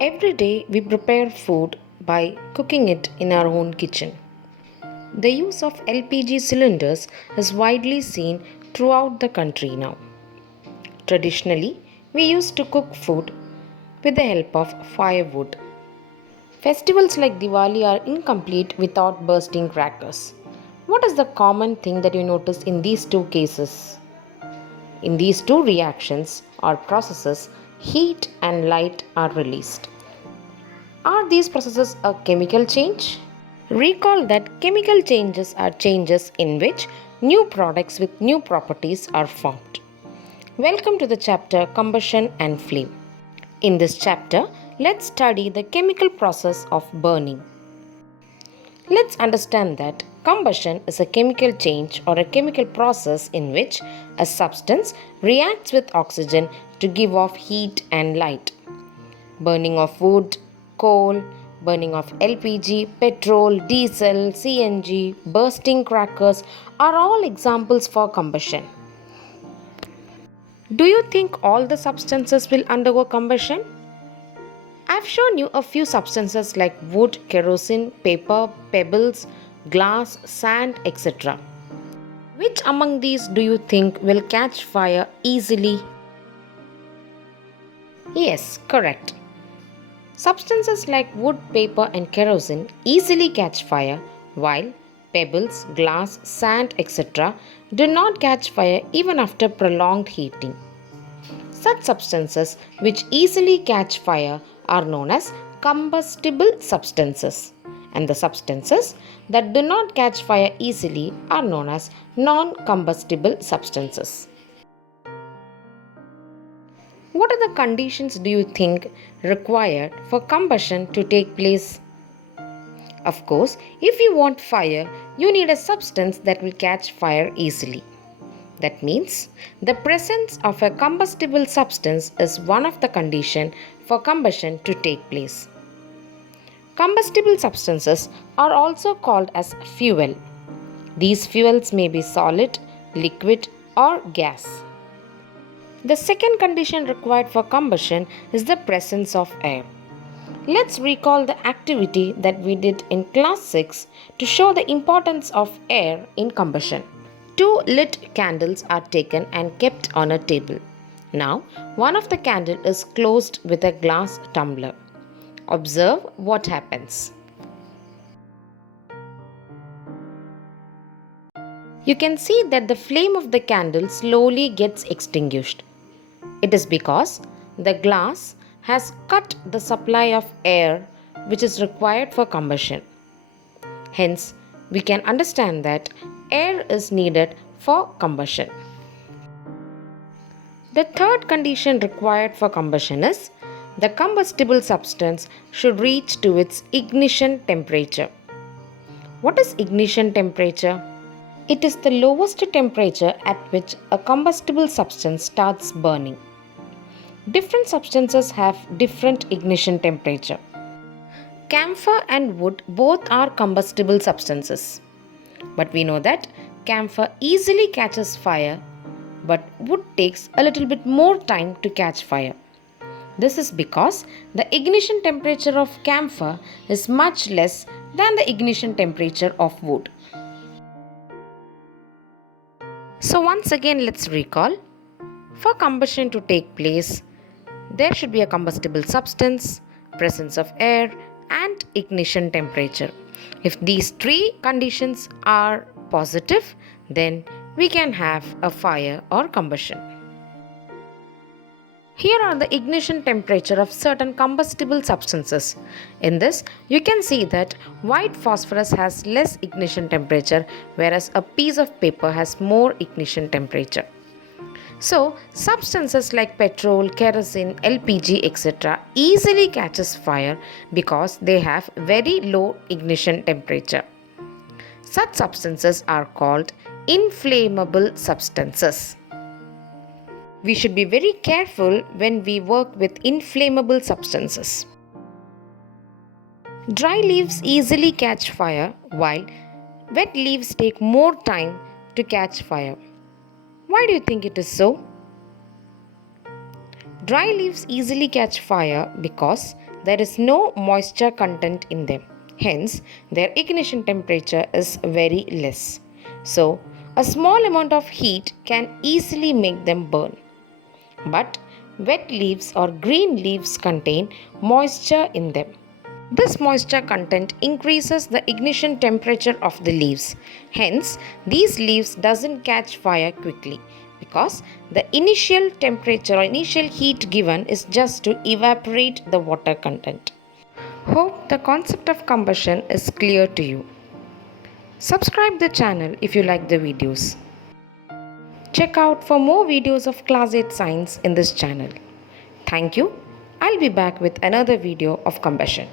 Every day we prepare food by cooking it in our own kitchen. The use of LPG cylinders is widely seen throughout the country now. Traditionally, we used to cook food with the help of firewood. Festivals like Diwali are incomplete without bursting crackers. What is the common thing that you notice in these two cases? In these two reactions or processes, heat and light are released. Are these processes a chemical change? Recall that chemical changes are changes in which new products with new properties are formed. Welcome to the chapter Combustion and Flame. In this chapter, let's study the chemical process of burning. Let's understand that combustion is a chemical change or a chemical process in which a substance reacts with oxygen to give off heat and light. Burning of wood, coal, burning of LPG, petrol, diesel, CNG, bursting crackers are all examples for combustion. Do you think all the substances will undergo combustion? I've shown you a few substances like wood, kerosene, paper, pebbles, glass, sand, etc. Which among these do you think will catch fire easily? Yes, correct. Substances like wood, paper, and kerosene easily catch fire, while pebbles, glass, sand, etc. do not catch fire even after prolonged heating. Such substances which easily catch fire are known as combustible substances, and the substances that do not catch fire easily are known as non-combustible substances. What are the conditions do you think required for combustion to take place? Of course, if you want fire, you need a substance that will catch fire easily. That means the presence of a combustible substance is one of the conditions for combustion to take place. Combustible substances are also called as fuel. These fuels may be solid, liquid, or gas. The second condition required for combustion is the presence of air. Let's recall the activity that we did in class 6 to show the importance of air in combustion. 2 lit candles are taken and kept on a table. Now, one of the candle is closed with a glass tumbler. Observe what happens. You can see that the flame of the candle slowly gets extinguished. It is because the glass has cut the supply of air which is required for combustion. Hence, we can understand that air is needed for combustion. The third condition required for combustion is the combustible substance should reach to its ignition temperature. What is ignition temperature? It is the lowest temperature at which a combustible substance starts burning. Different substances have different ignition temperature. Camphor and wood both are combustible substances. But we know that camphor easily catches fire, but wood takes a little bit more time to catch fire. This is because the ignition temperature of camphor is much less than the ignition temperature of wood. So once again, let's recall. For combustion to take place, there should be a combustible substance, presence of air, and ignition temperature. If these three conditions are positive, then we can have a fire or combustion. Here are the ignition temperature of certain combustible substances. In this, you can see that white phosphorus has less ignition temperature, whereas a piece of paper has more ignition temperature. So, substances like petrol, kerosene, LPG, etc. easily catches fire because they have very low ignition temperature. Such substances are called inflammable substances. We should be very careful when we work with inflammable substances. Dry leaves easily catch fire while wet leaves take more time to catch fire. Why do you think it is so? Dry leaves easily catch fire because there is no moisture content in them. Hence, their ignition temperature is very less. So, a small amount of heat can easily make them burn. But wet leaves or green leaves contain moisture in them. This moisture content increases the ignition temperature of the leaves. Hence, these leaves doesn't catch fire quickly because the initial temperature or initial heat given is just to evaporate the water content. Hope the concept of combustion is clear to you. Subscribe the channel if you like the videos. Check out for more videos of Class 8 Science in this channel. Thank you. I'll be back with another video of combustion.